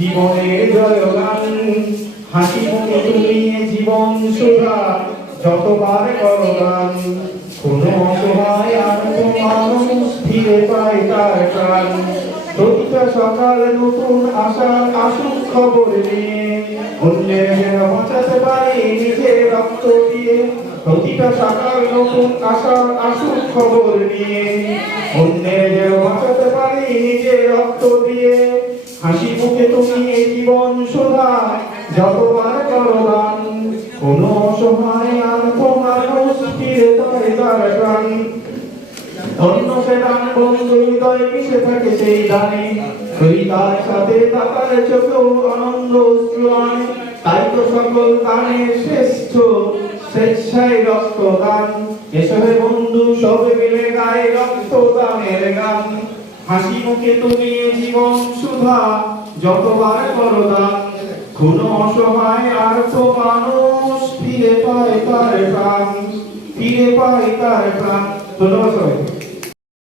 জীবনের জয়গান। হাসি মুখে তুমি জীবন সুধা যতবার করো গান। কোন অসহায় আনন্দ মানুষ ফিরে পায় তার প্রাণ। প্রতিটা সকাল নতুন আশার আসুক খবর নিয়ে, অন্যের যেন বাঁচাতে পারি নিজের রক্ত দিয়ে। প্রতিটা সকাল নতুন আশার আসুক খবর নিয়ে, অন্যের যেন বাঁচাতে পারি নিজের রক্ত দিয়ে। হাসি মুখে তুমি জীবন শোধা যতবার করো গান। কোন অসহায় আনন্দ মানুষ ফিরে পায় তার প্রাণ। অন্য সে দান বন্ধু হৃদয় মিশে থাকে সেই দানে, হৃদয়ের সাথে তাকার চোখেও আনন্দ অশ্রুয়ান। তাই তো সকল দানের শ্রেষ্ঠ স্বেচ্ছায় রক্তদান। এসবে বন্ধু সবে মিলে গায়ে রক্তদানের গান। হাসি মুখে তুমি জীবন সুধা যতবার করো দান। কোন অসহায় আর্ত মানুষ ফিরে পায় তার প্রাণ, ফিরে পায় তার প্রাণ। ধন্যবাদ সবাই।